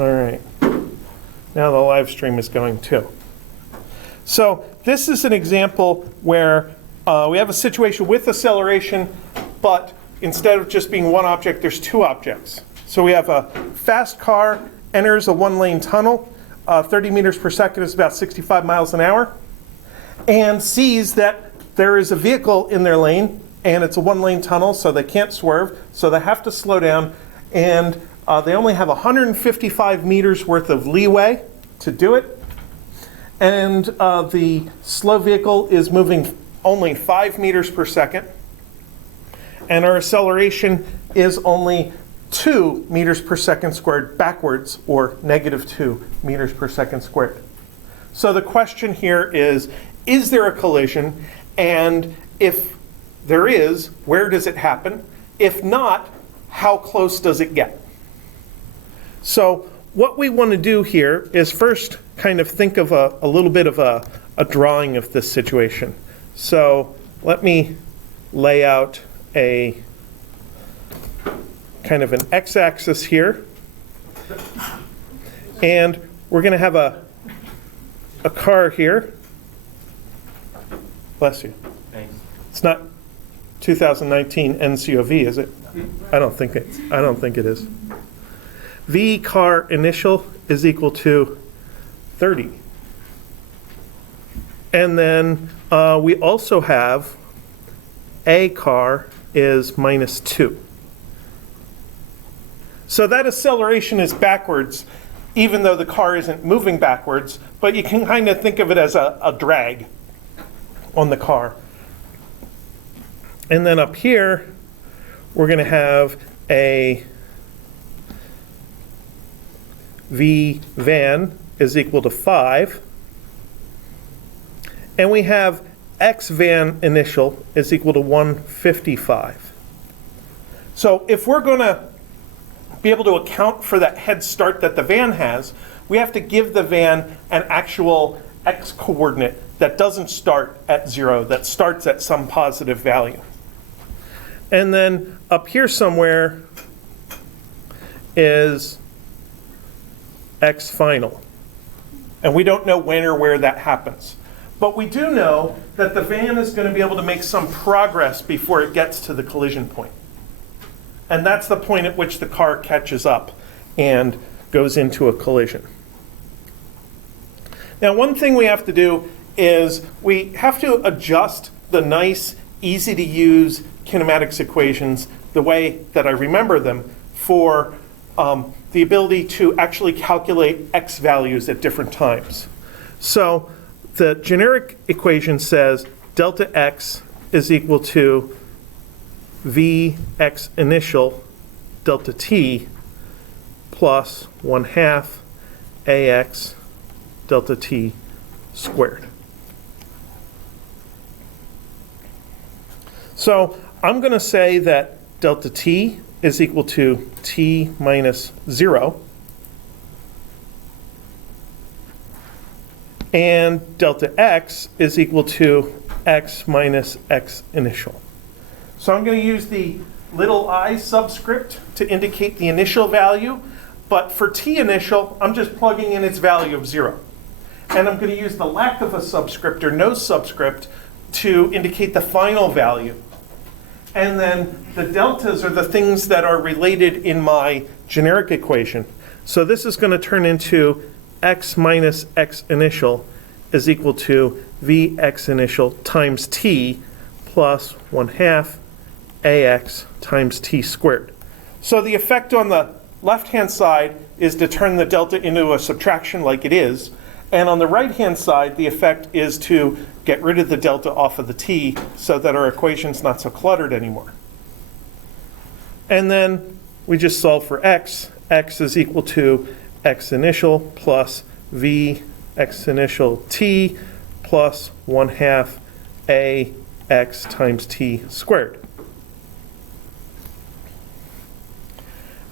All right. Now the live stream is going too. So this is an example where we have a situation with acceleration, but instead of just being one object, there's two objects. So we have a fast car enters a one-lane tunnel, 30 meters per second is about 65 miles an hour, and sees that there is a vehicle in their lane, and it's a one-lane tunnel, so they can't swerve, so they have to slow down, and they only have 155 meters worth of leeway to do it, and the slow vehicle is moving only 5 meters per second, and our acceleration is only 2 meters per second squared backwards, or -2 meters per second squared. So the question here is there a collision? And if there is, where does it happen? If not, how close does it get? So what we want to do here is first kind of think of a little bit of a drawing of this situation. So let me lay out a kind of an x-axis here. And we're going to have a car here. Bless you. Thanks. It's not 2019 NCOV, is it? I don't think it is. V car initial is equal to 30. And then we also have A car is -2. So that acceleration is backwards, even though the car isn't moving backwards, but you can kind of think of it as a drag on the car. And then up here, we're going to have a V van is equal to 5. And we have X van initial is equal to 155. So if we're going to be able to account for that head start that the van has, we have to give the van an actual X coordinate that doesn't start at 0, that starts at some positive value. And then up here somewhere is X final. And we don't know when or where that happens. But we do know that the van is going to be able to make some progress before it gets to the collision point. And that's the point at which the car catches up and goes into a collision. Now, one thing we have to do is we have to adjust the nice, easy-to-use kinematics equations the way that I remember them for the ability to actually calculate X values at different times. So the generic equation says delta X is equal to Vx initial delta t plus 1/2 ax delta t squared. So I'm going to say that delta t is equal to t minus 0, and delta x is equal to x minus x initial. So I'm going to use the little I subscript to indicate the initial value, but for t initial, I'm just plugging in its value of 0. And I'm going to use the lack of a subscript or no subscript to indicate the final value. And then the deltas are the things that are related in my generic equation. So this is going to turn into x minus x initial is equal to Vx initial times t plus 1/2 ax times t squared. So the effect on the left-hand side is to turn the delta into a subtraction like it is. And on the right-hand side, the effect is to get rid of the delta off of the t so that our equation's not so cluttered anymore. And then we just solve for x. X is equal to x initial plus v x initial t plus 1/2 ax times t squared.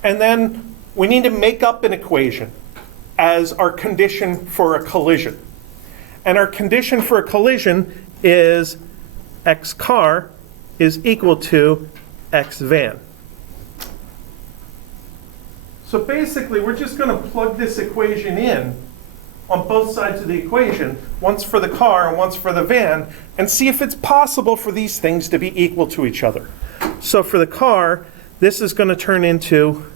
And then we need to make up an equation as our condition for a collision. And our condition for a collision is x car is equal to x van. So basically, we're just going to plug this equation in on both sides of the equation, once for the car and once for the van, and see if it's possible for these things to be equal to each other. So for the car, this is going to turn into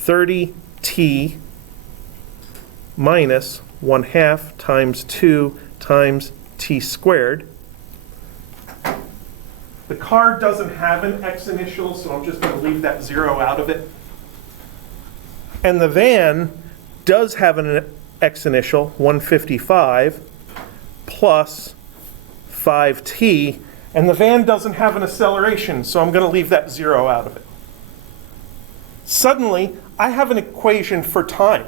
30t minus 1/2 times 2 times t squared. The car doesn't have an x initial, so I'm just going to leave that 0 out of it. And the van does have an x initial, 155, plus 5t, and the van doesn't have an acceleration, so I'm going to leave that 0 out of it. Suddenly, I have an equation for time.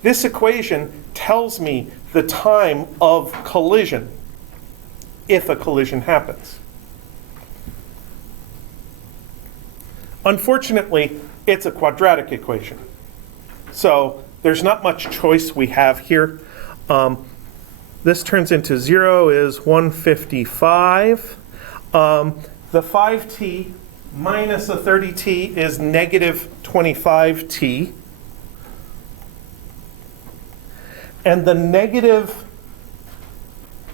This equation tells me the time of collision, if a collision happens. Unfortunately, it's a quadratic equation. So there's not much choice we have here. This turns into 0 is 155. The 5t minus a 30t is negative 25t. And the negative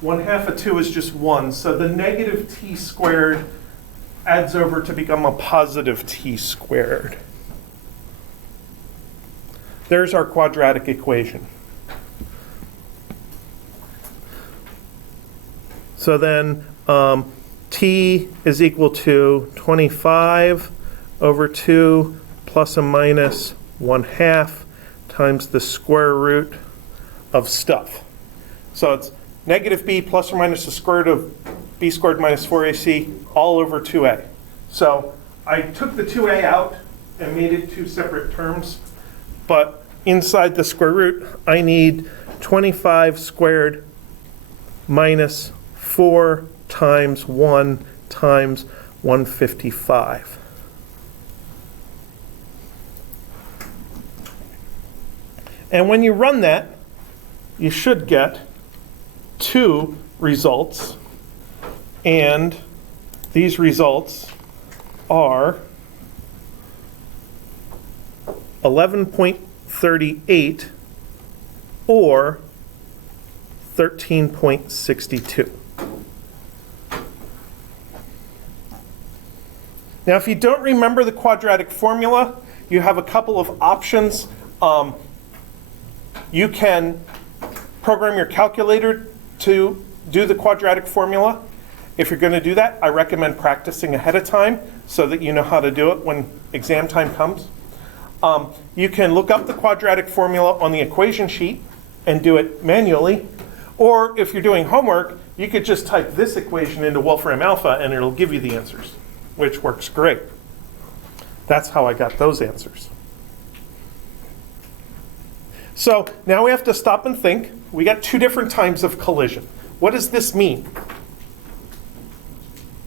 1/2 of 2 is just 1. So the negative t squared adds over to become a positive t squared. There's our quadratic equation. So then t is equal to 25 over 2 plus or minus 1/2 times the square root of stuff. So it's negative b plus or minus the square root of b squared minus 4ac all over 2a. So I took the 2a out and made it two separate terms, but inside the square root, I need 25 squared minus 4 times 1 times 155. And when you run that, you should get 2 results. And these results are 11.38 or 13.62. Now, if you don't remember the quadratic formula, you have a couple of options. You can program your calculator to do the quadratic formula. If you're going to do that, I recommend practicing ahead of time so that you know how to do it when exam time comes. You can look up the quadratic formula on the equation sheet and do it manually. Or if you're doing homework, you could just type this equation into Wolfram Alpha and it'll give you the answers, which works great. That's how I got those answers. So now we have to stop and think. We got 2 different times of collision. What does this mean?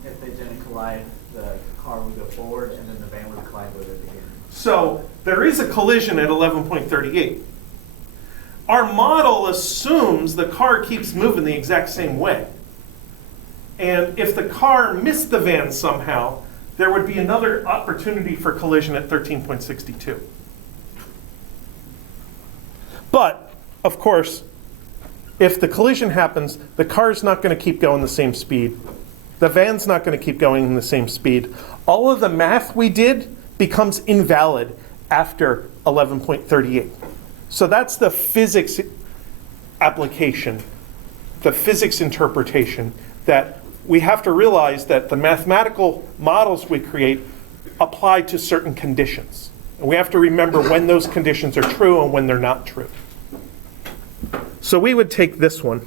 If they didn't collide, the car would go forward and then the van would collide with it again. So there is a collision at 11.38. Our model assumes the car keeps moving the exact same way. And if the car missed the van somehow, there would be another opportunity for collision at 13.62. But, of course, if the collision happens, the car's not going to keep going the same speed. The van's not going to keep going the same speed. All of the math we did becomes invalid after 11.38. So that's the physics application, the physics interpretation, that we have to realize that the mathematical models we create apply to certain conditions. And we have to remember when those conditions are true and when they're not true. So we would take this one,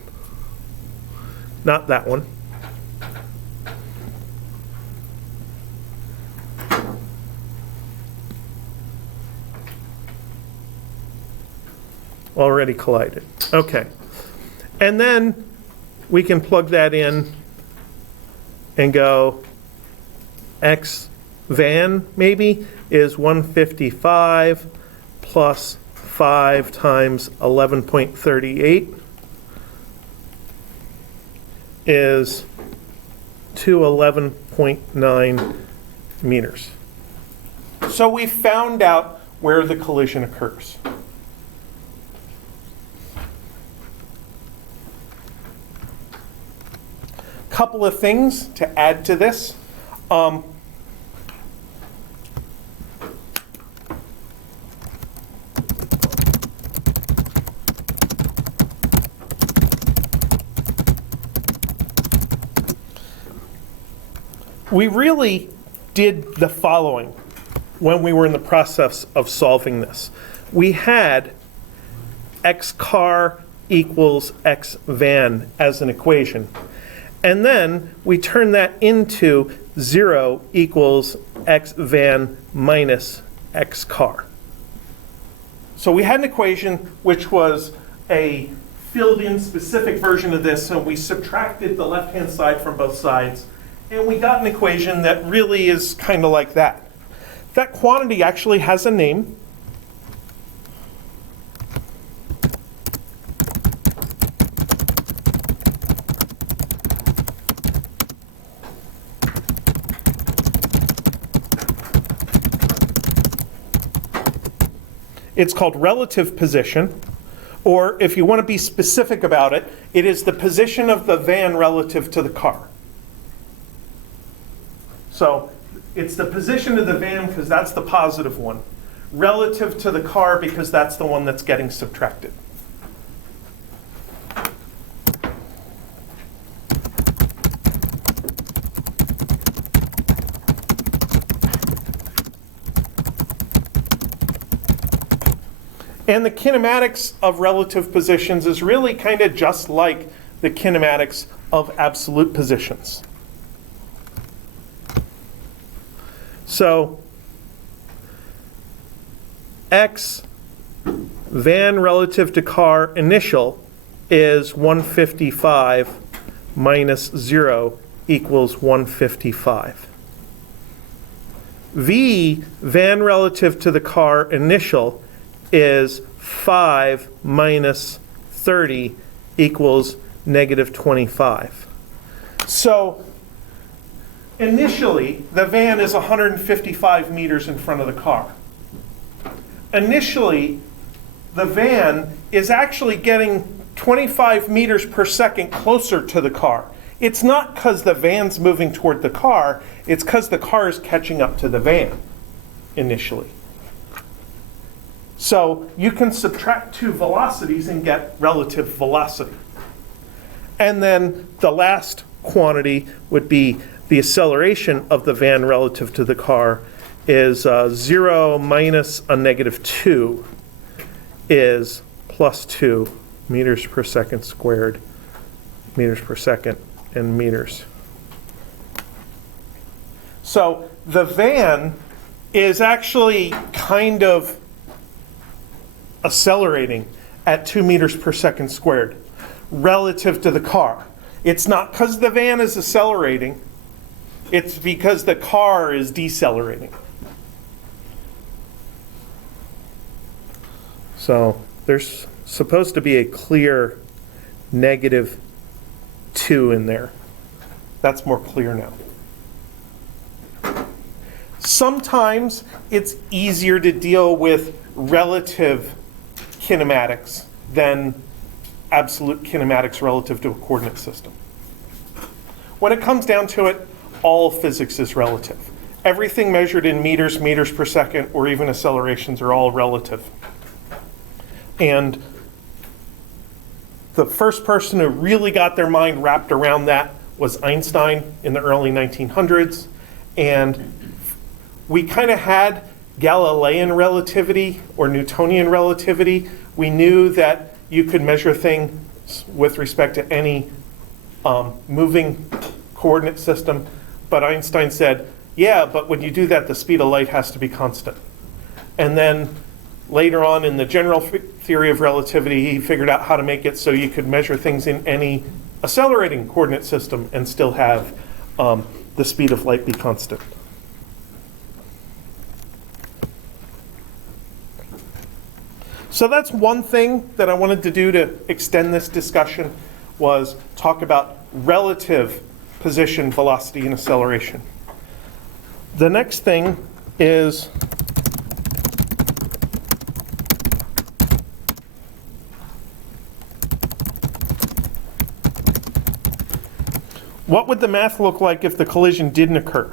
not that one. Already collided. Okay. And then we can plug that in and go X van maybe is 155 plus 5 times 11.38 is 211.9 meters. So we found out where the collision occurs. Couple of things to add to this. We really did the following when we were in the process of solving this. We had x car equals x van as an equation. And then we turn that into 0 equals x van minus x car. So we had an equation which was a filled in specific version of this, and we subtracted the left-hand side from both sides, and we got an equation that really is kind of like that. That quantity actually has a name. It's called relative position, or if you want to be specific about it, it is the position of the van relative to the car. So it's the position of the van because that's the positive one, relative to the car because that's the one that's getting subtracted. And the kinematics of relative positions is really kind of just like the kinematics of absolute positions. So x van relative to car initial is 155 minus 0 equals 155. V van relative to the car initial is 5 minus 30 equals negative 25. So initially, the van is 155 meters in front of the car. Initially, the van is actually getting 25 meters per second closer to the car. It's not because the van's moving toward the car, it's because the car is catching up to the van initially. So you can subtract two velocities and get relative velocity. And then the last quantity would be the acceleration of the van relative to the car is 0 minus a negative 2 is plus 2 meters per second squared, meters per second, and meters. So the van is actually kind of accelerating at 2 meters per second squared relative to the car. It's not because the van is accelerating, it's because the car is decelerating. So there's supposed to be a clear negative 2 in there. That's more clear now. Sometimes it's easier to deal with relative kinematics than absolute kinematics relative to a coordinate system. When it comes down to it, all physics is relative. Everything measured in meters, meters per second, or even accelerations are all relative. And the first person who really got their mind wrapped around that was Einstein in the early 1900s. And we kind of had Galilean relativity or Newtonian relativity. We knew that you could measure things with respect to any moving coordinate system. But Einstein said, yeah, but when you do that, the speed of light has to be constant. And then later on in the general theory of relativity, he figured out how to make it so you could measure things in any accelerating coordinate system and still have the speed of light be constant. So that's one thing that I wanted to do to extend this discussion, was talk about relative position, velocity, and acceleration. The next thing is What would the math look like if the collision didn't occur?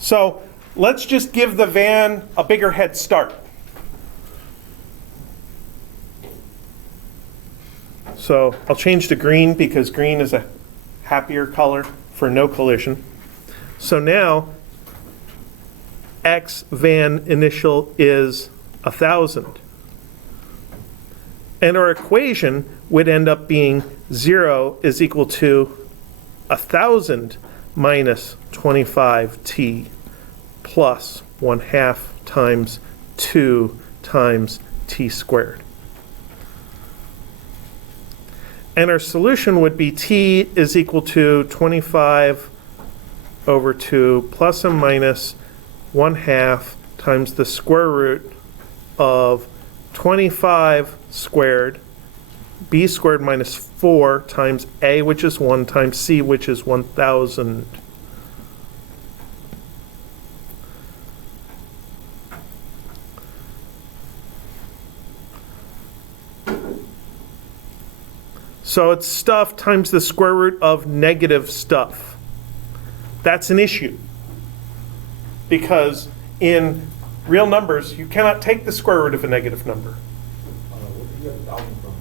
So let's just give the van a bigger head start. So I'll change to green because green is a happier color for no collision. So now X van initial is 1,000. And our equation would end up being 0 is equal to 1,000 minus 25t plus 1/2 times 2 times t squared. And our solution would be t is equal to 25 over 2 plus and minus 1/2 times the square root of 25 squared, b squared minus 4 times a, which is 1, times c, which is 1,000. So it's stuff times the square root of negative stuff. That's an issue. Because in real numbers, you cannot take the square root of a negative number. Where did you get 1,000 from?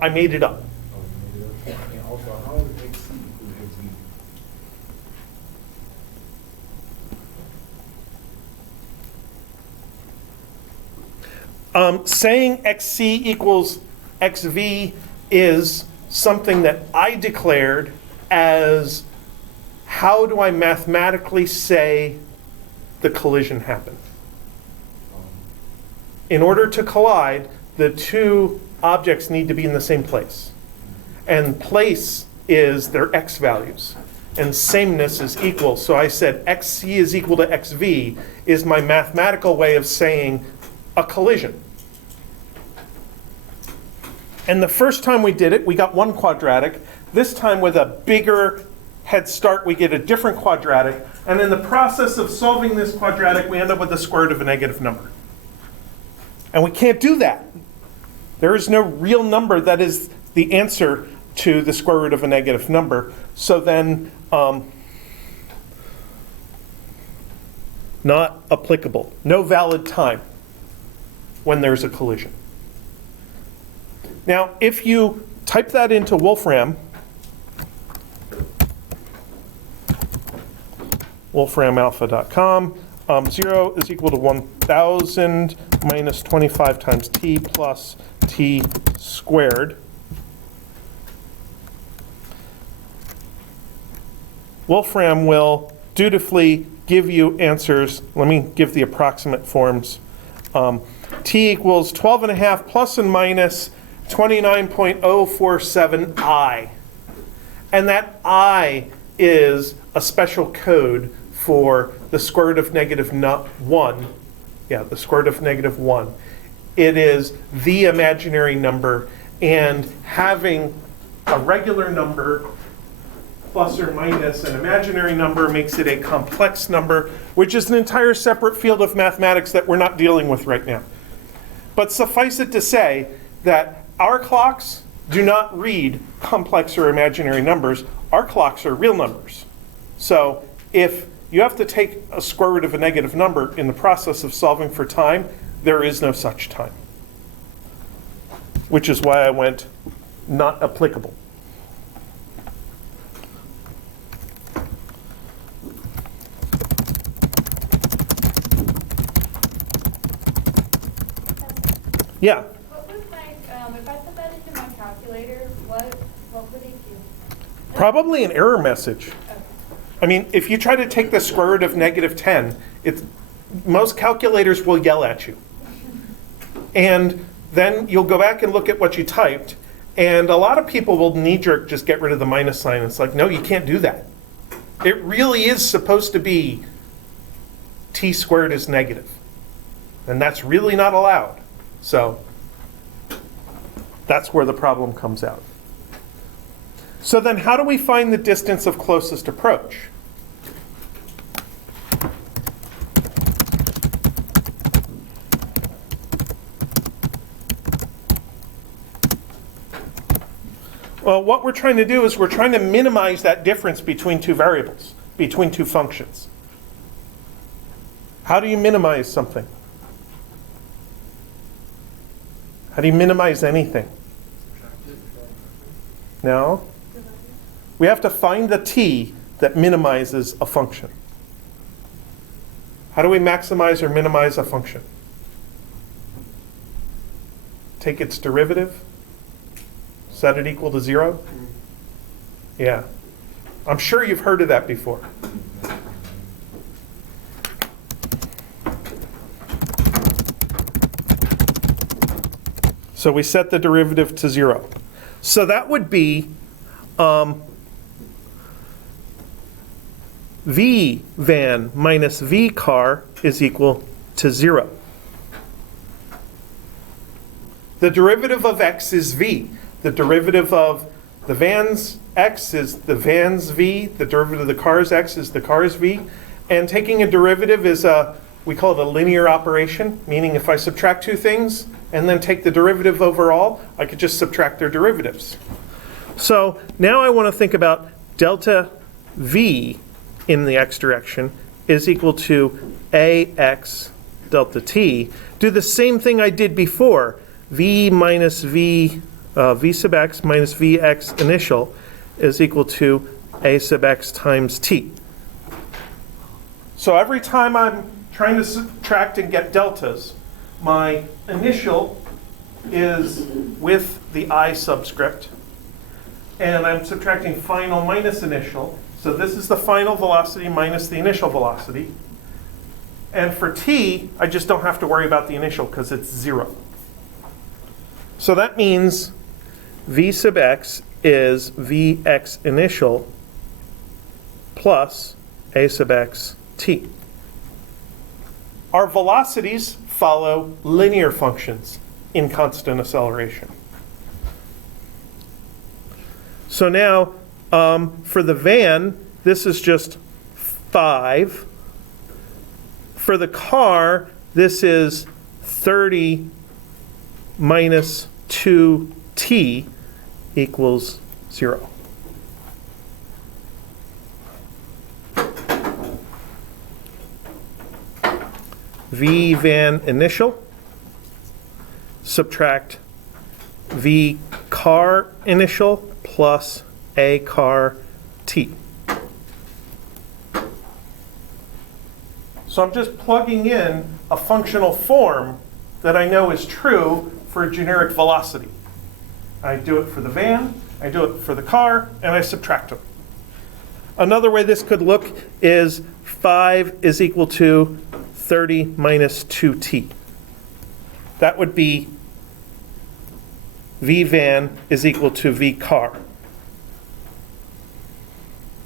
I made it up. Oh, you made it up. And also, how is XC equal to XV? Saying XC equals XV is something that I declared as how do I mathematically say the collision happened. In order to collide, the two objects need to be in the same place. And place is their X values. And sameness is equal. So I said XC is equal to XV is my mathematical way of saying a collision. And the first time we did it, we got one quadratic. This time with a bigger head start, we get a different quadratic. And in the process of solving this quadratic, we end up with the square root of a negative number. And we can't do that. There is no real number that is the answer to the square root of a negative number. So then, not applicable. No valid time when there's a collision. Now, if you type that into Wolfram, wolframalpha.com, 0 is equal to 1,000 minus 25 times t plus t squared. Wolfram will dutifully give you answers. Let me give the approximate forms. T equals 12.5 plus and minus 29.047 I. And that I is a special code for the square root of negative 1. Yeah, the square root of negative 1. It is the imaginary number, and having a regular number plus or minus an imaginary number makes it a complex number, which is an entire separate field of mathematics that we're not dealing with right now. But suffice it to say that our clocks do not read complex or imaginary numbers. Our clocks are real numbers. So if you have to take a square root of a negative number in the process of solving for time, there is no such time. Which is why I went not applicable. Yeah. What was my, if I put that into my calculator, what would it do? Probably an error message. I mean, if you try to take the square root of negative 10, most calculators will yell at you. And then you'll go back and look at what you typed, and a lot of people will knee-jerk just get rid of the minus sign. It's like, no, you can't do that. It really is supposed to be t squared is negative. And that's really not allowed. So that's where the problem comes out. So then how do we find the distance of closest approach? Well, what we're trying to do is we're trying to minimize that difference between two variables, between two functions. How do you minimize something? How do you minimize anything? No? We have to find the t that minimizes a function. How do we maximize or minimize a function? Take its derivative, set it equal to 0? Yeah. I'm sure you've heard of that before. So we set the derivative to 0. So that would be v van minus v car is equal to 0. The derivative of x is v. The derivative of the van's x is the van's v. The derivative of the car's x is the car's v. And taking a derivative is we call it a linear operation, meaning if I subtract two things and then take the derivative overall, I could just subtract their derivatives. So now I want to think about delta v in the x direction is equal to ax delta t. Do the same thing I did before. V minus v, v sub x minus vx initial is equal to a sub x times t. So every time I'm trying to subtract and get deltas, my initial is with the I subscript, and I'm subtracting final minus initial. So this is the final velocity minus the initial velocity. And for t, I just don't have to worry about the initial because it's 0. So that means v sub x is vx initial plus a sub x t. Our velocities follow linear functions in constant acceleration. So now, for the van, this is just 5. For the car, this is 30 minus 2t equals 0. V van initial, subtract V car initial plus A car t. So I'm just plugging in a functional form that I know is true for a generic velocity. I do it for the van, I do it for the car, and I subtract them. Another way this could look is 5 is equal to 30 minus 2t. That would be v van is equal to v car.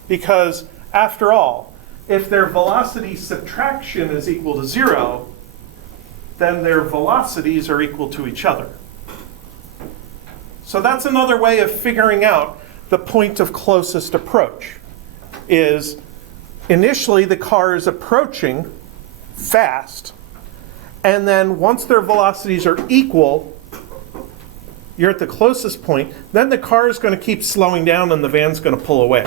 Because after all, if their velocity subtraction is equal to 0, then their velocities are equal to each other. So that's another way of figuring out the point of closest approach. Is initially the car is approaching fast, and then once their velocities are equal, you're at the closest point, then the car is going to keep slowing down and the van's going to pull away.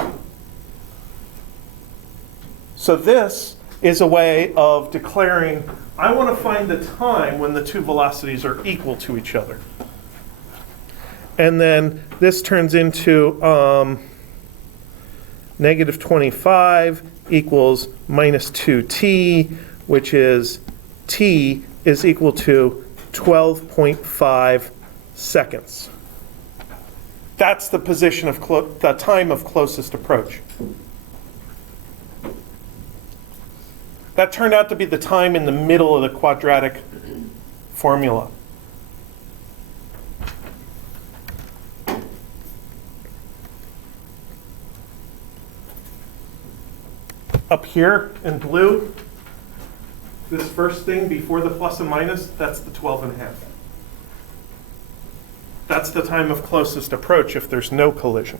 So this is a way of declaring, I want to find the time when the two velocities are equal to each other. And then this turns into negative 25 equals minus 2t, which is t is equal to 12.5 seconds. That's the position of the time of closest approach. That turned out to be the time in the middle of the quadratic formula. Up here in blue, this first thing before the plus and minus, that's the 12.5. That's the time of closest approach if there's no collision.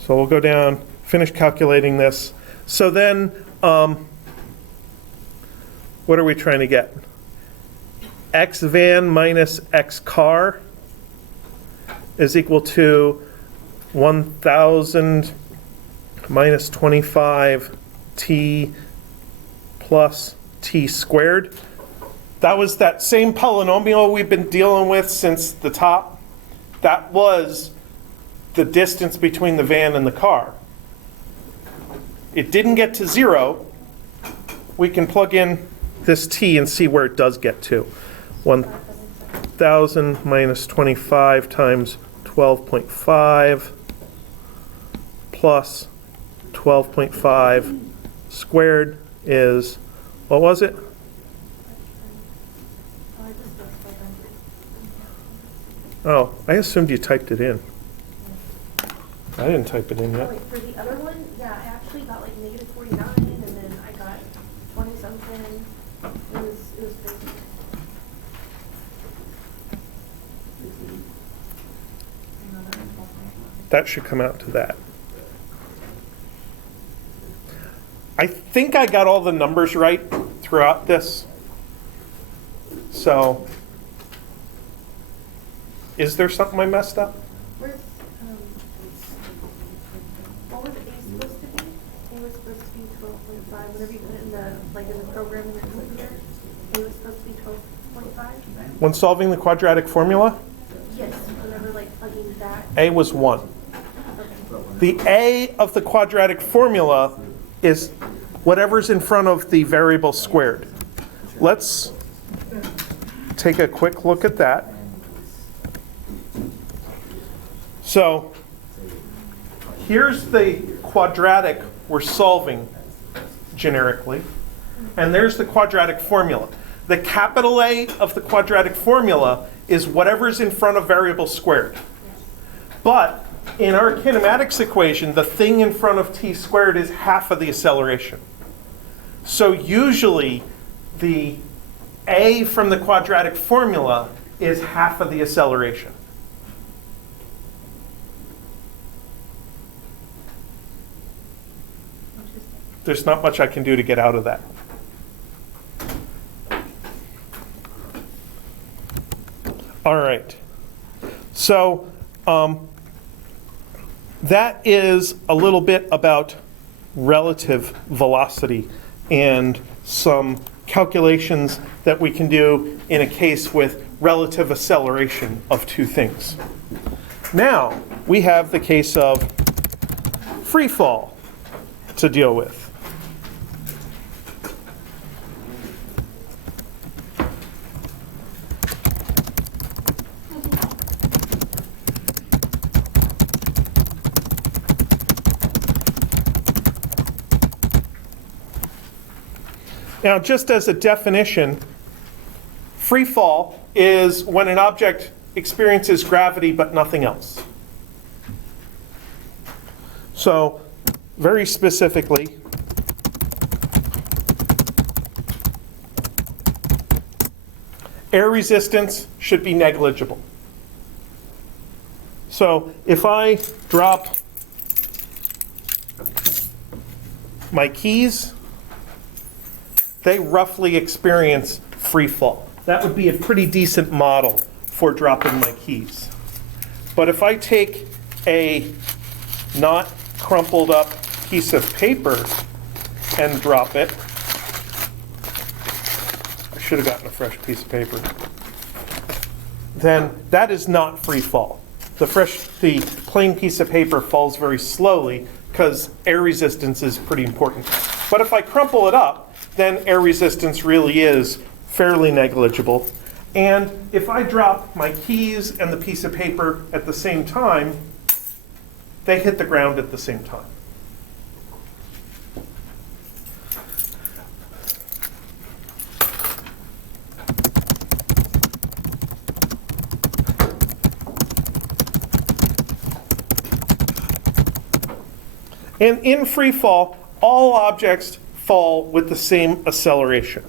So we'll go down, finish calculating this. So then, what are we trying to get? X van minus X car is equal to 1,000 minus 25t plus t squared. That was that same polynomial we've been dealing with since the top. That was the distance between the van and the car. It didn't get to 0. We can plug in this t and see where it does get to. 1,000 minus 25 times 12.5 plus 12.5 squared is, what was it? Oh, I assumed you typed it in. I didn't type it in Oh, yet. wait, for the other one, yeah, I actually got like negative 49, and then I got 20 something. It was crazy. That should come out to that. I think I got all the numbers right throughout this. So, is there something I messed up? Where's, what was A supposed to be? A was supposed to be 12.5. Whenever you put it in the, like in the program in the computer, A was supposed to be 12.5? When solving the quadratic formula, Yes, whenever like plugging that. A was 1. Okay. The A of the quadratic formula is whatever's in front of the variable squared. Let's take a quick look at that. So here's the quadratic we're solving generically, and there's the quadratic formula. The capital A of the quadratic formula is whatever's in front of variable squared. But in our kinematics equation, the thing in front of t squared is half of the acceleration. So usually the A from the quadratic formula is half of the acceleration. There's not much I can do to get out of that. All right. So that is a little bit about relative velocity and some calculations that we can do in a case with relative acceleration of two things. Now we have the case of free fall to deal with. Now, just as a definition, free fall is when an object experiences gravity but nothing else. So, very specifically, air resistance should be negligible. So, if I drop my keys, they roughly experience free fall. That would be a pretty decent model for dropping my keys. But if I take a not crumpled up piece of paper and drop it, I should have gotten a fresh piece of paper, then that is not free fall. The plain piece of paper falls very slowly because air resistance is pretty important. But if I crumple it up, then air resistance really is fairly negligible. And if I drop my keys and the piece of paper at the same time, they hit the ground at the same time. And in free fall, all objects fall with the same acceleration.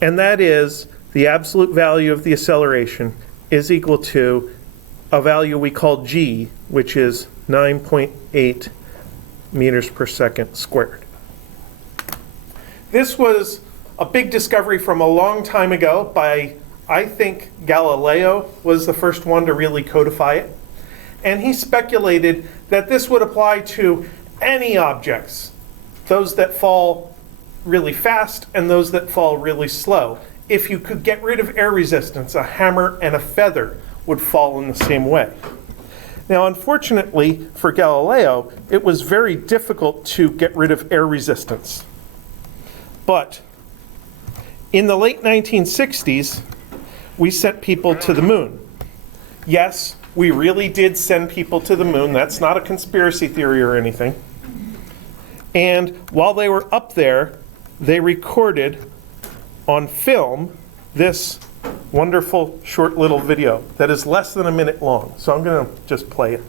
And that is the absolute value of the acceleration is equal to a value we call g, which is 9.8 meters per second squared. This was a big discovery from a long time ago by I think Galileo was the first one to really codify it. And he speculated that this would apply to any objects, those that fall really fast and those that fall really slow. If you could get rid of air resistance, a hammer and a feather would fall in the same way. Now, unfortunately for Galileo, it was very difficult to get rid of air resistance. But in the late 1960s, we sent people to the moon. Yes, we really did send people to the moon. That's not a conspiracy theory or anything. And while they were up there, they recorded on film this wonderful short little video that is less than a minute long. So I'm going to just play it.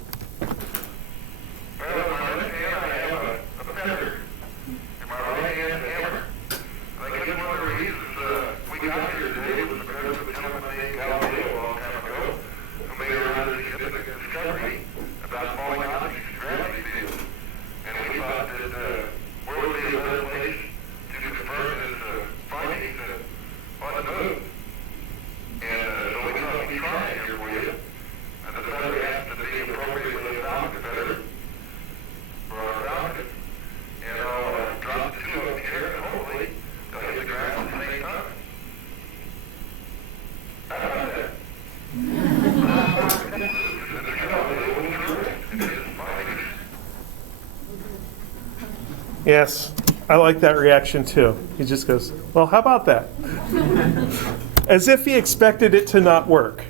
Yes, I like that reaction too. He just goes, well, how about that? As if he expected it to not work.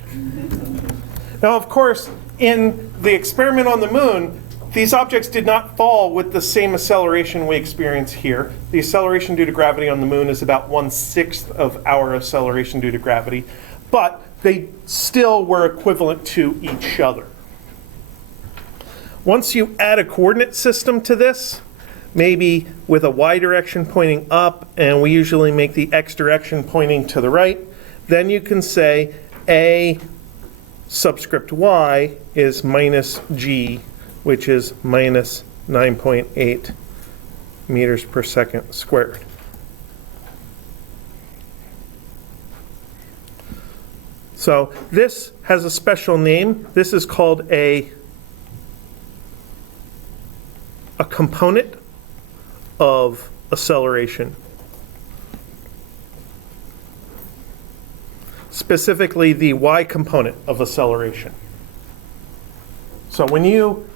Now, of course, in the experiment on the moon, these objects did not fall with the same acceleration we experience here. The acceleration due to gravity on the moon is about 1/6 of our acceleration due to gravity, but they still were equivalent to each other. Once you add a coordinate system to this, maybe with a y direction pointing up, and we usually make the x direction pointing to the right, then you can say a subscript y is minus g, which is minus 9.8 meters per second squared. So this has a special name. This is called a component of acceleration. Specifically, the y component of acceleration. So when you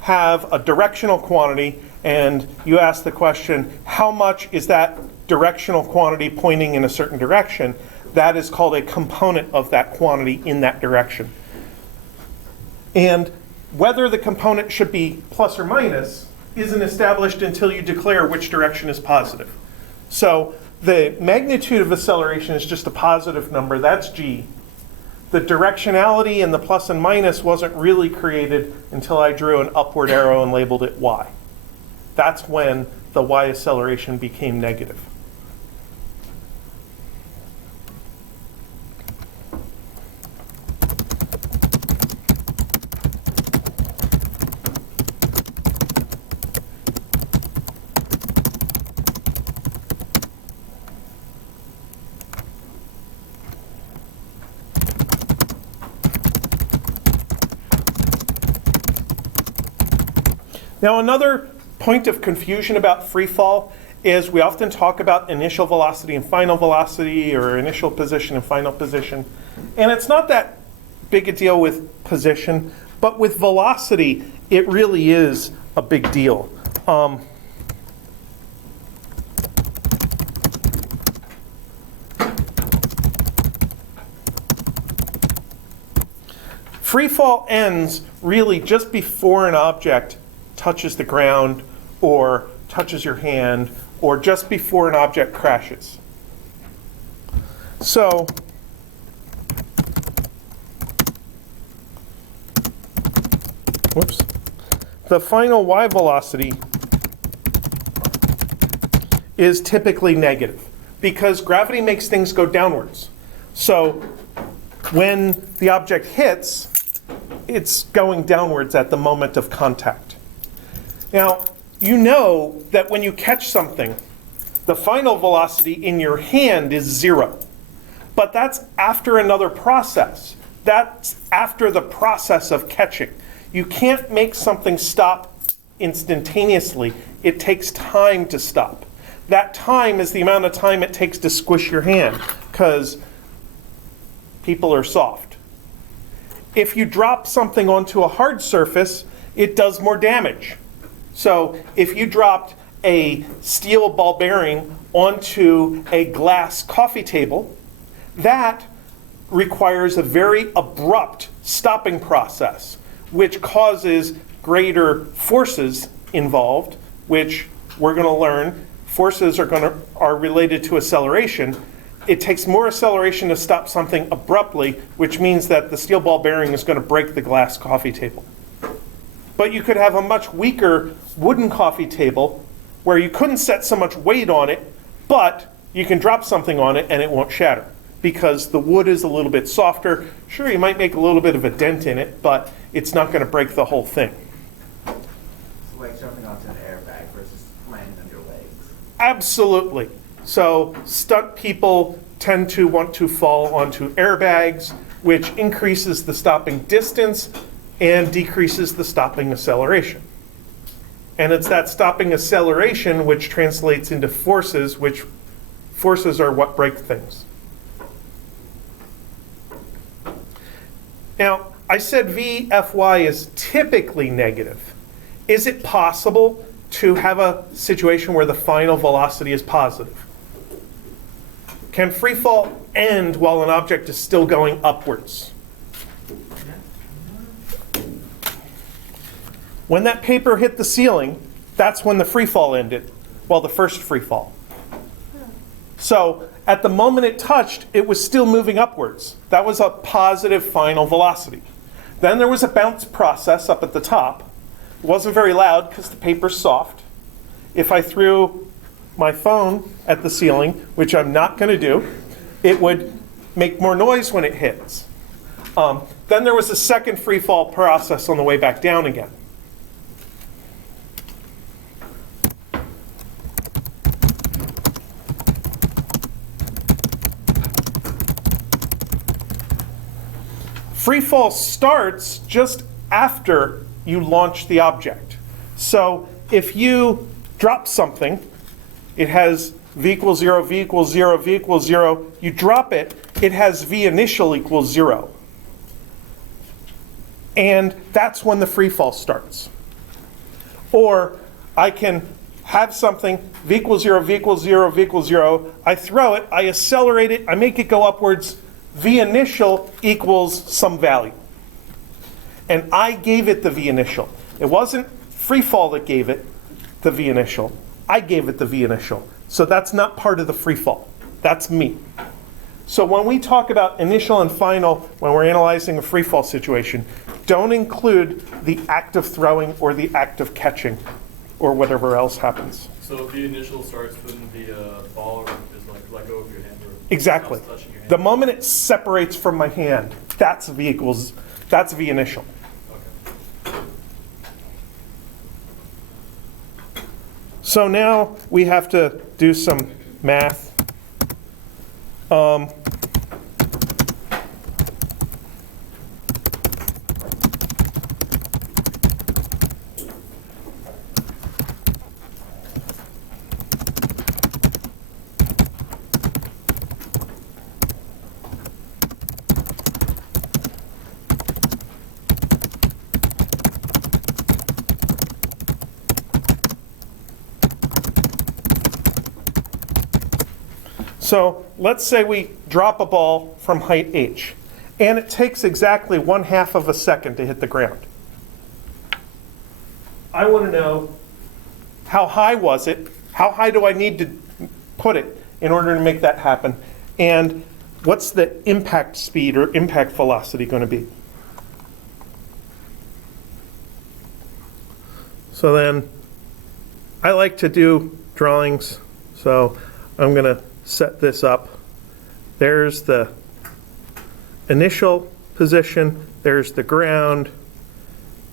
have a directional quantity and you ask the question, how much is that directional quantity pointing in a certain direction, that is called a component of that quantity in that direction. And whether the component should be plus or minus isn't established until you declare which direction is positive. So the magnitude of acceleration is just a positive number, that's g. The directionality and the plus and minus wasn't really created until I drew an upward arrow and labeled it y. That's when the y acceleration became negative. Now, another point of confusion about free fall is we often talk about initial velocity and final velocity, or initial position and final position. And it's not that big a deal with position, but with velocity, it really is a big deal. Free fall ends really just before an object touches the ground or touches your hand, or just before an object crashes. So whoops, the final y velocity is typically negative because gravity makes things go downwards. So when the object hits, it's going downwards at the moment of contact. Now, you know that when you catch something, the final velocity in your hand is 0. But that's after another process. That's after the process of catching. You can't make something stop instantaneously. It takes time to stop. That time is the amount of time it takes to squish your hand, because people are soft. If you drop something onto a hard surface, it does more damage. So if you dropped a steel ball bearing onto a glass coffee table, that requires a very abrupt stopping process, which causes greater forces involved, which we're going to learn. Forces are related to acceleration. It takes more acceleration to stop something abruptly, which means that the steel ball bearing is going to break the glass coffee table. But you could have a much weaker wooden coffee table where you couldn't set so much weight on it, but you can drop something on it and it won't shatter because the wood is a little bit softer. Sure, you might make a little bit of a dent in it, but it's not going to break the whole thing. It's like jumping onto an airbag versus landing on your legs. Absolutely. So stunt people tend to want to fall onto airbags, which increases the stopping distance and decreases the stopping acceleration. And it's that stopping acceleration which translates into forces, which forces are what break things. Now, I said VFY is typically negative. Is it possible to have a situation where the final velocity is positive? Can free fall end while an object is still going upwards? When that paper hit the ceiling, that's when the free fall ended, well, the first free fall. So at the moment it touched, it was still moving upwards. That was a positive final velocity. Then there was a bounce process up at the top. It wasn't very loud because the paper's soft. If I threw my phone at the ceiling, which I'm not going to do, it would make more noise when it hits. Then there was a second free fall process on the way back down again. Free fall starts just after you launch the object. So if you drop something, it has v equals 0, v equals 0, v equals 0. You drop it, it has v initial equals 0. And that's when the free fall starts. Or I can have something, v equals 0, v equals 0, v equals 0. I throw it, I accelerate it, I make it go upwards. V initial equals some value. And I gave it the V initial. It wasn't free fall that gave it the V initial. I gave it the V initial. So that's not part of the free fall. That's me. So when we talk about initial and final, when we're analyzing a free fall situation, don't include the act of throwing or the act of catching or whatever else happens. So the initial starts when the ball is like let go of your hand or Exactly. stops touching your hand? The moment it separates from my hand, that's V initial. Okay. So now we have to do some math. So let's say we drop a ball from height h, and it takes exactly 1/2 of a second to hit the ground. I want to know, how high was it? How high do I need to put it in order to make that happen? And what's the impact speed or impact velocity going to be? So then I like to do drawings, so I'm going to set this up. There's the initial position, there's the ground,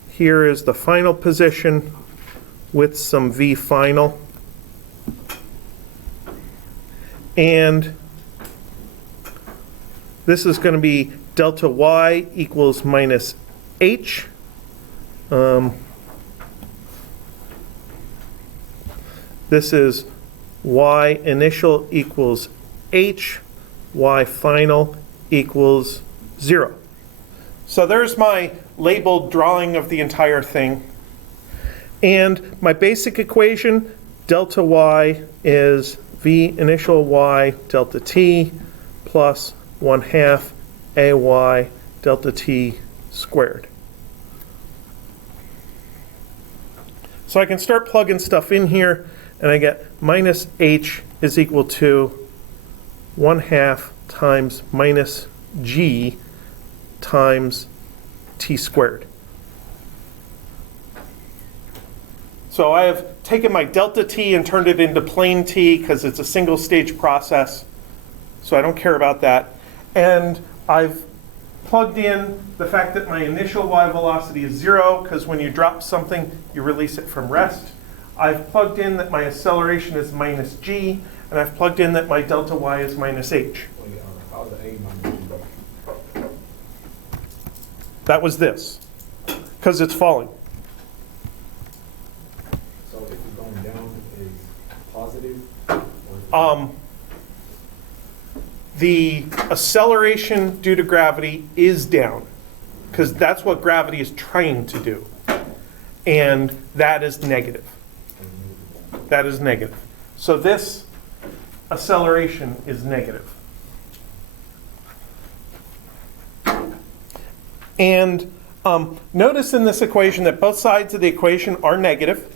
here is the final position with some V final. And This is going to be delta y equals minus h. This is y initial equals h, y final equals 0. So there's my labeled drawing of the entire thing. And my basic equation, delta y is v initial y delta t plus 1/2 ay delta t squared. So I can start plugging stuff in here, and I get minus h is equal to 1/2 times minus g times t squared. So I have taken my delta t and turned it into plain t because it's a single stage process. So I don't care about that. And I've plugged in the fact that my initial y velocity is 0 because when you drop something, you release it from rest. I've plugged in that my acceleration is minus g, and I've plugged in that my delta y is minus h. Wait, how's the A minus B? That was this, because it's falling. So if it's going down, is positive? Or is it The acceleration due to gravity is down, because that's what gravity is trying to do. And that is negative. That is negative. So this acceleration is negative. And notice in this equation that both sides of the equation are negative.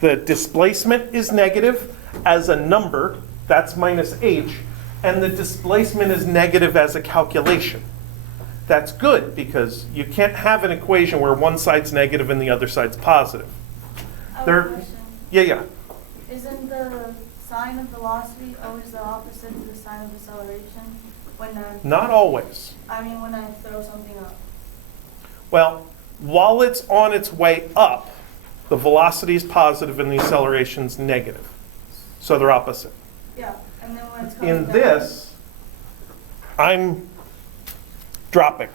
The displacement is negative as a number, that's minus h, and the displacement is negative as a calculation. That's good because you can't have an equation where one side's negative and the other side's positive. I have There- a question. Yeah. Isn't the sign of velocity always the opposite of the sign of acceleration? Not always. When I throw something up. Well, while it's on its way up, the velocity is positive and the acceleration's negative. So they're opposite. Yeah, and then when it's coming In down. this, I'm dropping.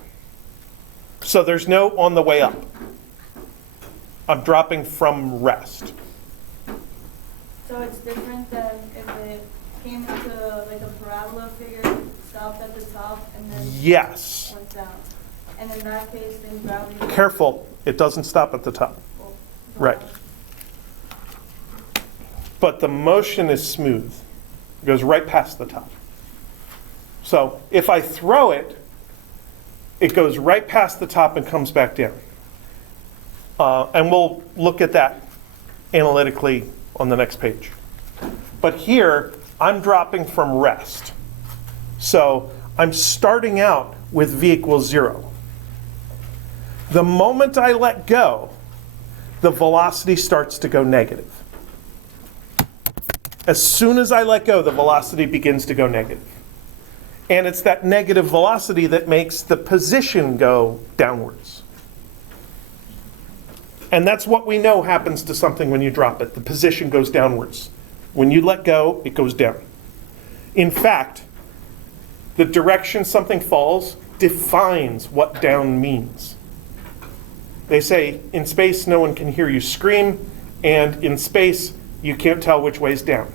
So there's no on the way up. I'm dropping from rest. So it's different than if it came into like a parabola figure, stopped at the top, and then Yes. went down. And in that case, then gravity. Careful, it doesn't stop at the top. will go Right. down. But the motion is smooth. It goes right past the top. So if I throw it, it goes right past the top and comes back down. And we'll look at that analytically on the next page. But here, I'm dropping from rest. So I'm starting out with v equals 0. The moment I let go, the velocity starts to go negative. As soon as I let go, the velocity begins to go negative. And it's that negative velocity that makes the position go downwards. And that's what we know happens to something when you drop it. The position goes downwards. When you let go, it goes down. In fact, the direction something falls defines what down means. They say, in space, no one can hear you scream, and in space, you can't tell which way's down.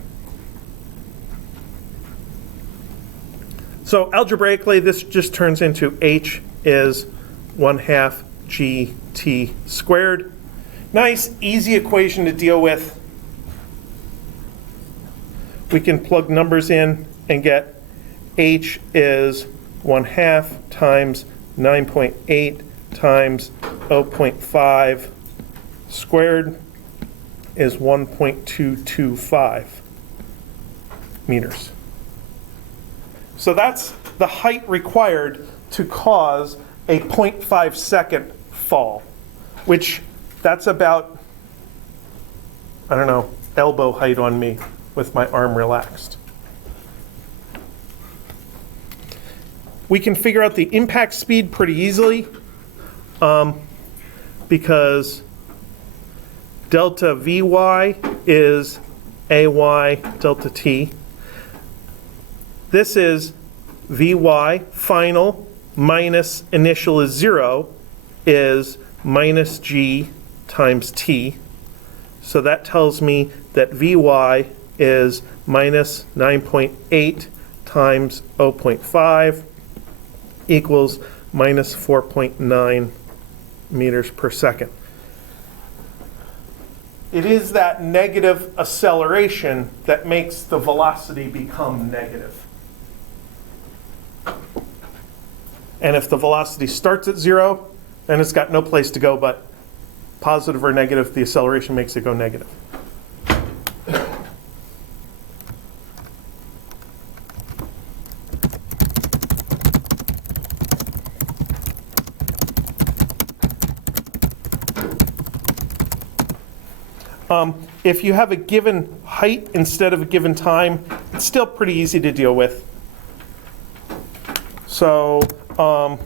So algebraically, this just turns into h is 1/2 gt squared. Nice, easy equation to deal with. We can plug numbers in and get h is 1/2 times 9.8 times 0.5 squared is 1.225 meters. So that's the height required to cause a 0.5 second fall, which that's about, I don't know, elbow height on me with my arm relaxed. We can figure out the impact speed pretty easily because delta Vy is Ay delta t. This is Vy final minus initial is 0 is minus g times t. So that tells me that Vy is minus 9.8 times 0.5 equals minus 4.9 meters per second. It is that negative acceleration that makes the velocity become negative. And if the velocity starts at 0, then it's got no place to go but positive or negative. The acceleration makes it go negative. If you have a given height instead of a given time, it's still pretty easy to deal with. So, wow.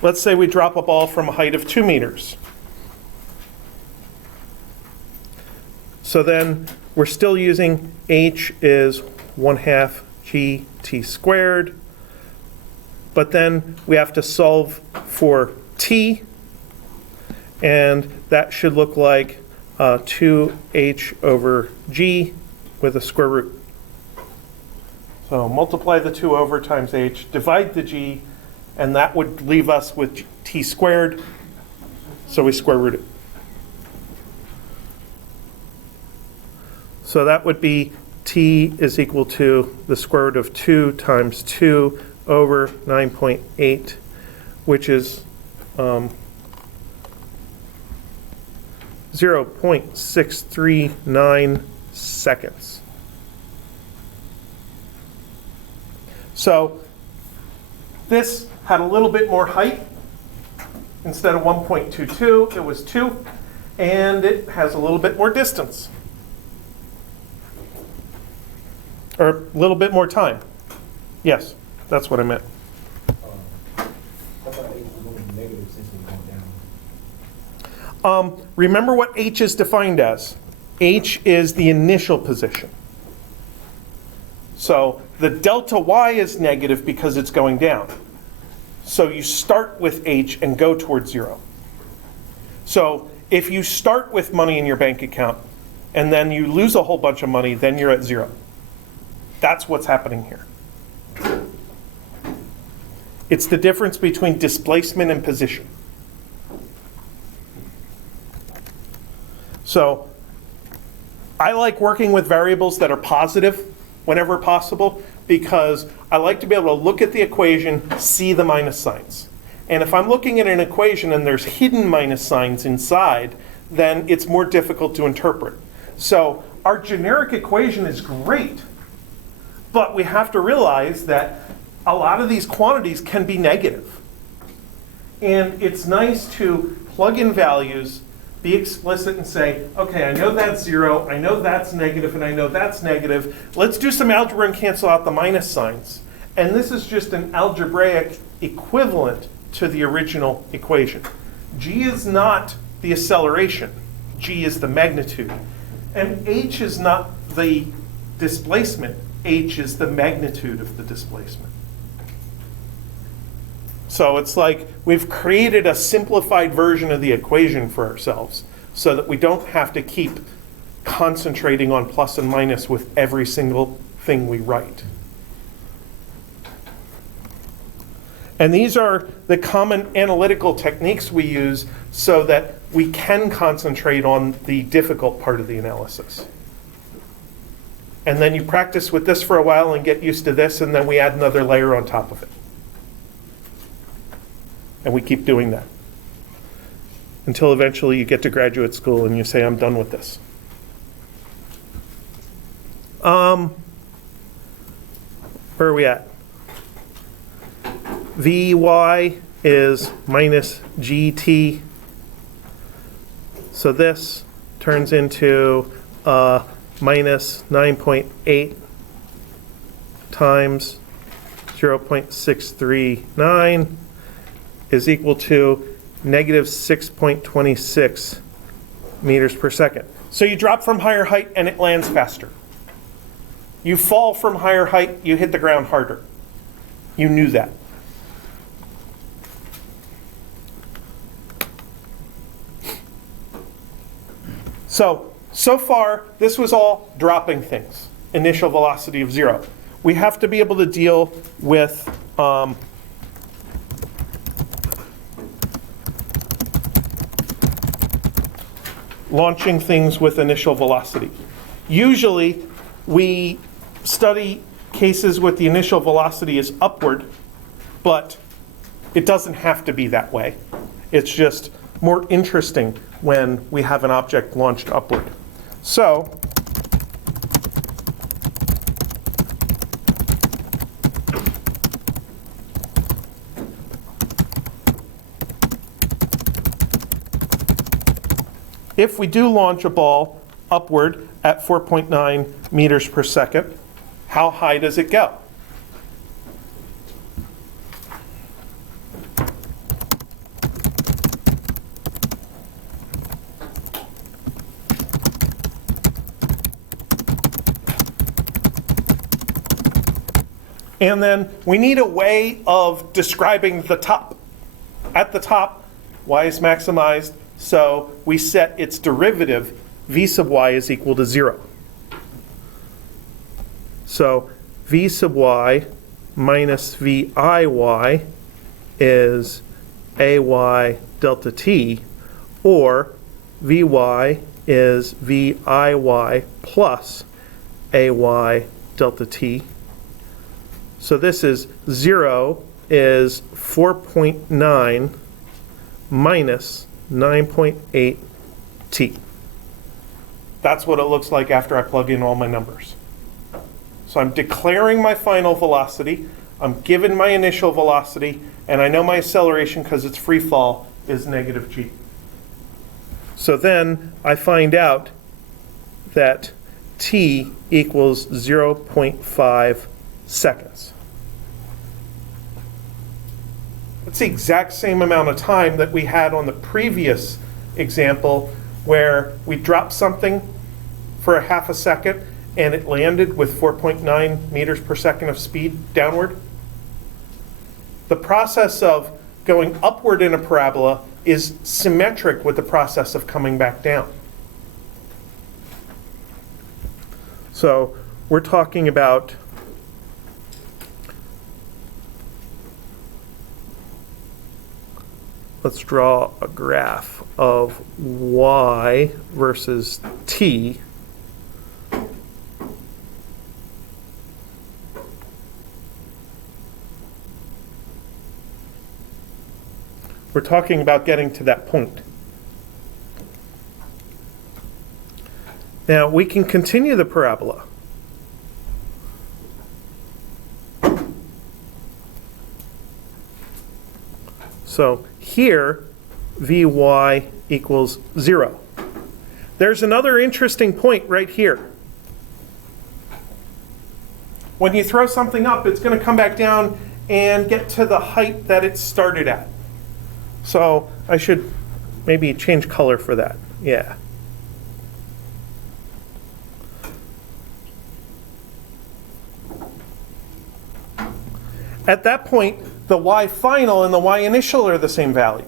Let's say we drop a ball from a height of 2 meters. So then we're still using h is 1/2 gt squared. But then we have to solve for t, and that should look like 2h over g with a square root. So multiply the 2 over times h, divide the g, and that would leave us with t squared, so we square root it. So that would be t is equal to the square root of 2 times 2 over 9.8, which is 0.639 seconds. So this had a little bit more height. Instead of 1.22, it was 2, and it has a little bit more distance. Or a little bit more time. Yes. That's what I meant. I thought h was going to be negative since it's going down. Remember what h is defined as. H is the initial position. So the delta y is negative because it's going down. So you start with h and go towards 0. So if you start with money in your bank account and then you lose a whole bunch of money, then you're at 0. That's what's happening here. It's the difference between displacement and position. So I like working with variables that are positive whenever possible because I like to be able to look at the equation, see the minus signs. And if I'm looking at an equation and there's hidden minus signs inside, then it's more difficult to interpret. So our generic equation is great, but we have to realize that a lot of these quantities can be negative. And it's nice to plug in values, be explicit and say, okay, I know that's 0, I know that's negative, and I know that's negative. Let's do some algebra and cancel out the minus signs. And this is just an algebraic equivalent to the original equation. G is not the acceleration. G is the magnitude. And h is not the displacement. H is the magnitude of the displacement. So it's like we've created a simplified version of the equation for ourselves so that we don't have to keep concentrating on plus and minus with every single thing we write. And these are the common analytical techniques we use so that we can concentrate on the difficult part of the analysis. And then you practice with this for a while and get used to this, and then we add another layer on top of it. And we keep doing that until eventually you get to graduate school and you say, I'm done with this. Where are we at? Vy is minus gt. So this turns into minus 9.8 times 0.639 is equal to negative 6.26 meters per second. So you drop from higher height and it lands faster. You fall from higher height, you hit the ground harder. You knew that. So far, this was all dropping things. Initial velocity of 0. We have to be able to deal with launching things with initial velocity. Usually, we study cases with the initial velocity is upward, but it doesn't have to be that way. It's just more interesting when we have an object launched upward. So, if we do launch a ball upward at 4.9 meters per second, how high does it go? And then we need a way of describing the top. At the top, y is maximized, so we set its derivative, v sub y is equal to 0. So v sub y minus viy is ay delta t, or vy is viy plus ay delta t. So this is 0 is 4.9 minus 9.8 t. That's what it looks like after I plug in all my numbers. So I'm declaring my final velocity, I'm given my initial velocity, and I know my acceleration, because it's free fall, is negative g. So then I find out that t equals 0.5 seconds. That's the exact same amount of time that we had on the previous example, where we dropped something for a half a second and it landed with 4.9 meters per second of speed downward. The process of going upward in a parabola is symmetric with the process of coming back down. So we're talking about let's draw a graph of y versus t. We're talking about getting to that point. Now we can continue the parabola. So here, Vy equals 0. There's another interesting point right here. When you throw something up, it's going to come back down and get to the height that it started at. So I should maybe change color for that. Yeah. At that point, the y final and the y initial are the same value.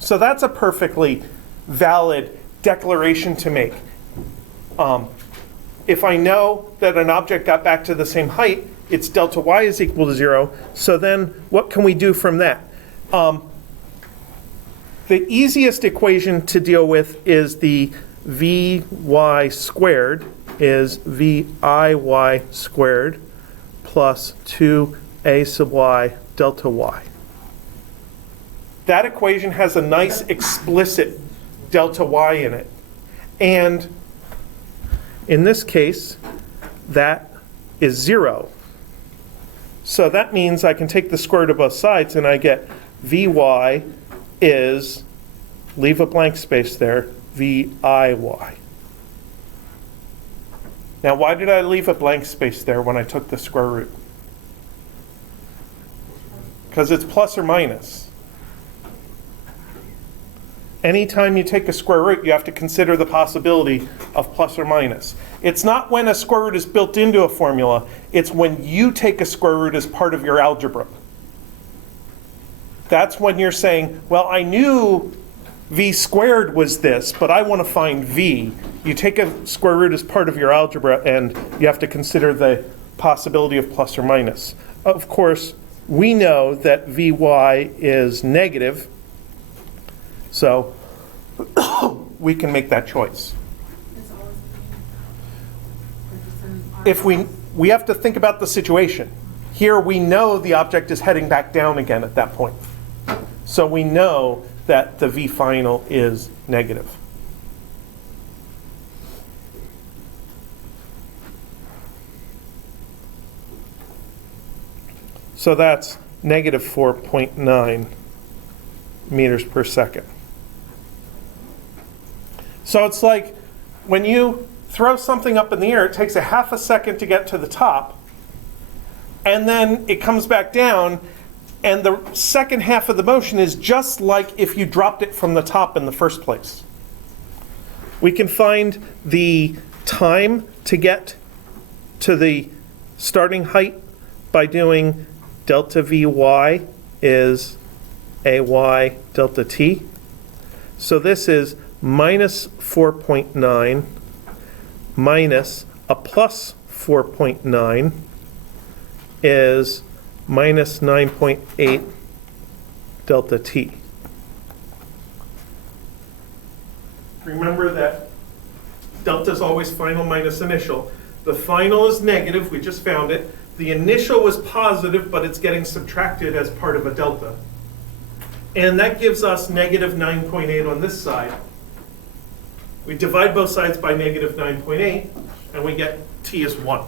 So that's a perfectly valid declaration to make. If I know that an object got back to the same height, its delta y is equal to 0. So then what can we do from that? The easiest equation to deal with is the vy squared is viy squared plus 2a sub y delta y. That equation has a nice explicit delta y in it. And in this case, that is 0. So that means I can take the square root of both sides and I get vy is, leave a blank space there, viy. Now why did I leave a blank space there when I took the square root? Because it's plus or minus. Anytime you take a square root, you have to consider the possibility of plus or minus. It's not when a square root is built into a formula, it's when you take a square root as part of your algebra. That's when you're saying, well, I knew v squared was this, but I want to find v. You take a square root as part of your algebra, and you have to consider the possibility of plus or minus. Of course, we know that vy is negative, so we can make that choice. If we have to think about the situation. Here we know the object is heading back down again at that point. So we know that the v final is negative. So that's negative 4.9 meters per second. So it's like when you throw something up in the air, it takes a half a second to get to the top, and then it comes back down, and the second half of the motion is just like if you dropped it from the top in the first place. We can find the time to get to the starting height by doing delta Vy is Ay delta t. So this is minus 4.9 minus a plus 4.9 is minus 9.8 delta t. Remember that delta is always final minus initial. The final is negative, we just found it. The initial was positive, but it's getting subtracted as part of a delta. And that gives us negative 9.8 on this side. We divide both sides by negative 9.8, and we get t is 1.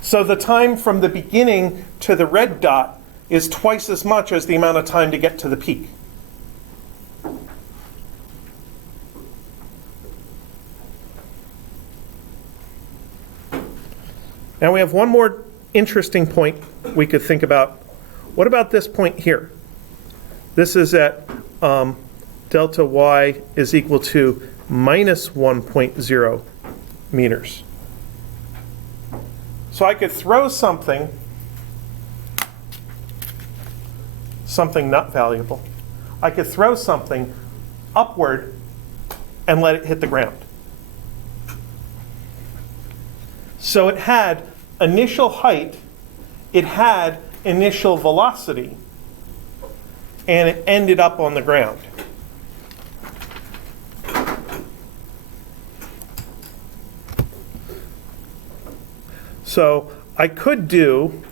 So the time from the beginning to the red dot is twice as much as the amount of time to get to the peak. Now we have one more interesting point we could think about. What about this point here? This is at delta y is equal to minus 1.0 meters. So I could throw something not valuable. I could throw something upward and let it hit the ground. So it had initial height, it had initial velocity, and it ended up on the ground. So I could do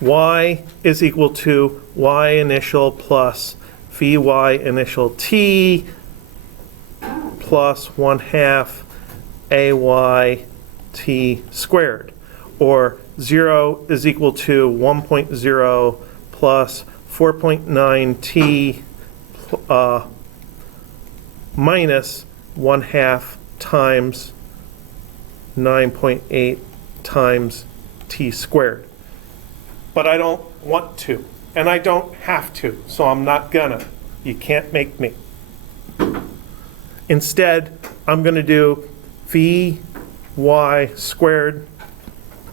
y is equal to y initial plus Vy initial t plus 1/2 Ay t squared. Or 0 is equal to 1.0 plus 4.9 t minus 1/2 times 9.8 times t squared. But I don't want to, and I don't have to, so I'm not gonna. You can't make me. Instead, I'm gonna do Vy squared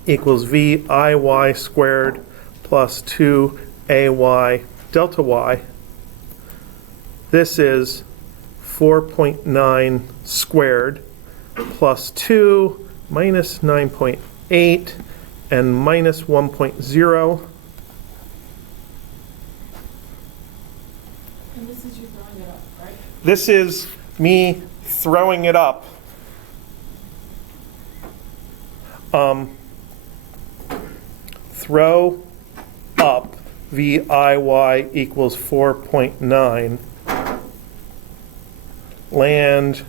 equals Viy squared plus 2Ay delta y. This is 4.9 squared plus 2 minus 9.8 and minus 1.0. And this is you throwing it up, right? This is me throwing it up. Throw up Viy equals 4.9. Land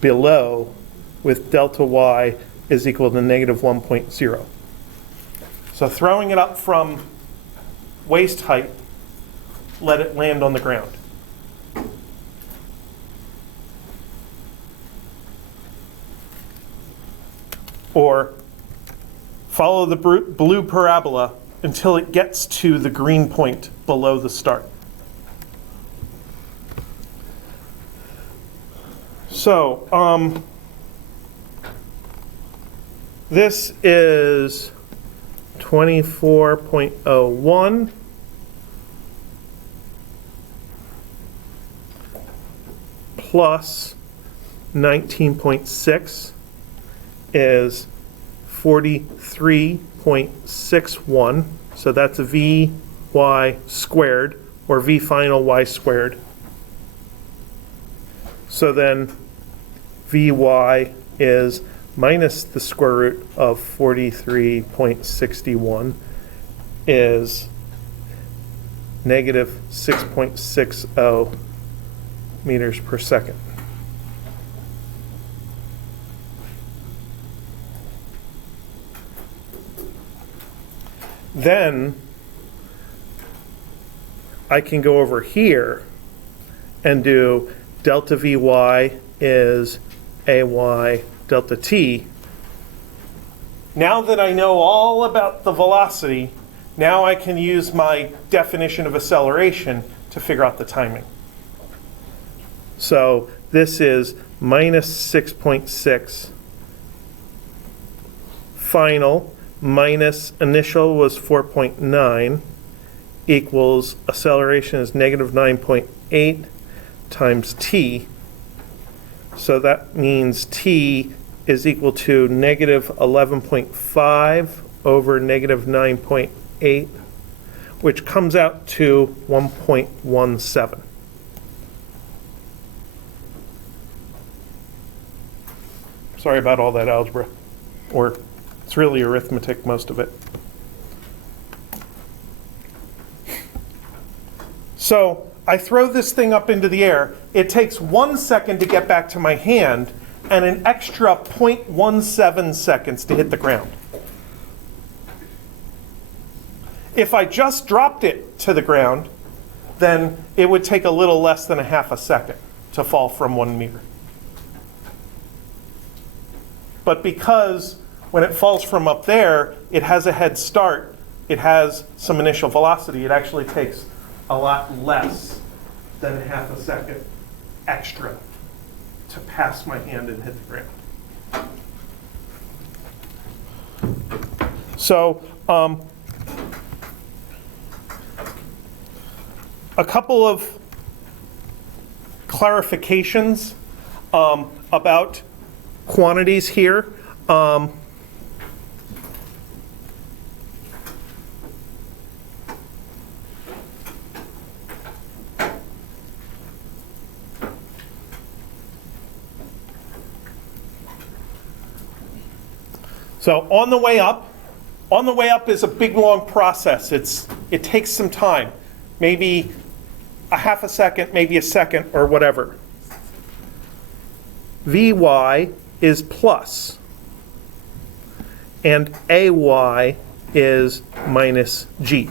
below with delta y is equal to negative 1.0. So throwing it up from waist height let it land on the ground. Or follow the blue parabola until it gets to the green point below the start. So, this is 24.01 plus 19.6 is 43.61. So that's a Vy squared, or V final y squared. So then Vy is minus the square root of 43.61 is negative 6.60 meters per second. Then I can go over here and do delta Vy is Ay delta t. Now that I know all about the velocity, now I can use my definition of acceleration to figure out the timing. So this is minus 6.6 final minus initial was 4.9 equals acceleration is negative 9.8 times t. So that means t is equal to negative 11.5 over negative 9.8, which comes out to 1.17. Sorry about all that algebra, or it's really arithmetic, most of it. So I throw this thing up into the air. It takes 1 second to get back to my hand and an extra 0.17 seconds to hit the ground. If I just dropped it to the ground, then it would take a little less than a half a second to fall from 1 meter. But because when it falls from up there, it has a head start, it has some initial velocity, it actually takes a lot less than a half a second extra to pass my hand and hit the ground. So, a couple of clarifications about quantities here. So on the way up is a big long process. It takes some time, maybe a half a second, maybe a second, or whatever. Vy is plus, and Ay is minus g.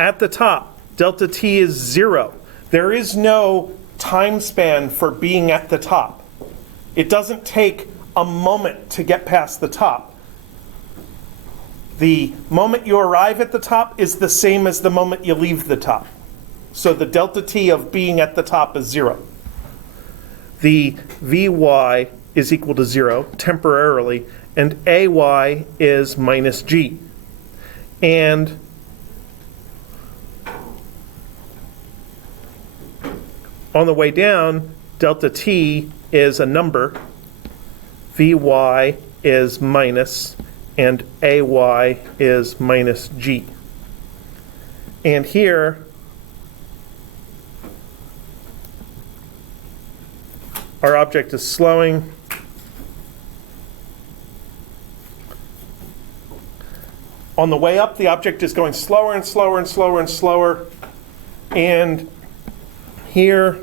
At the top, delta t is 0. There is no time span for being at the top. It doesn't take a moment to get past the top. The moment you arrive at the top is the same as the moment you leave the top. So the delta t of being at the top is 0. The Vy is equal to 0 temporarily, and Ay is minus g. And on the way down, delta t is a number, Vy is minus, and Ay is minus g. And here, our object is slowing. On the way up, the object is going slower and slower and slower and slower. And here,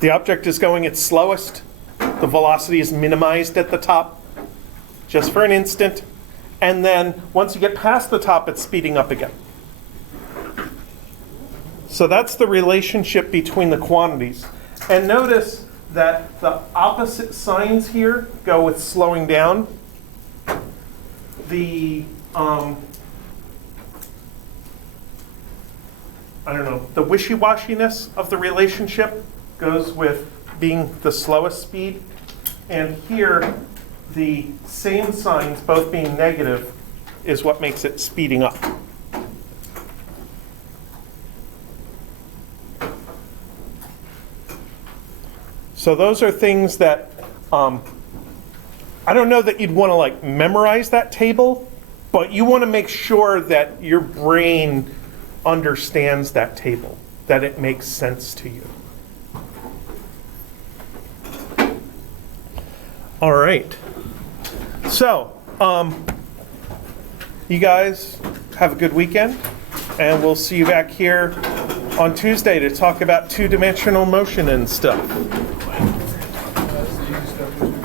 the object is going its slowest. The velocity is minimized at the top. just for an instant. And then once you get past the top, it's speeding up again. So that's the relationship between the quantities. And notice that the opposite signs here go with slowing down. The, the wishy-washiness of the relationship goes with being the slowest speed. And here, the same signs, both being negative, is what makes it speeding up. So those are things that, I don't know that you'd want to like memorize that table, but you want to make sure that your brain understands that table, that it makes sense to you. All right. So, you guys have a good weekend, and we'll see you back here on Tuesday to talk about two-dimensional motion and stuff. That's the easy stuff.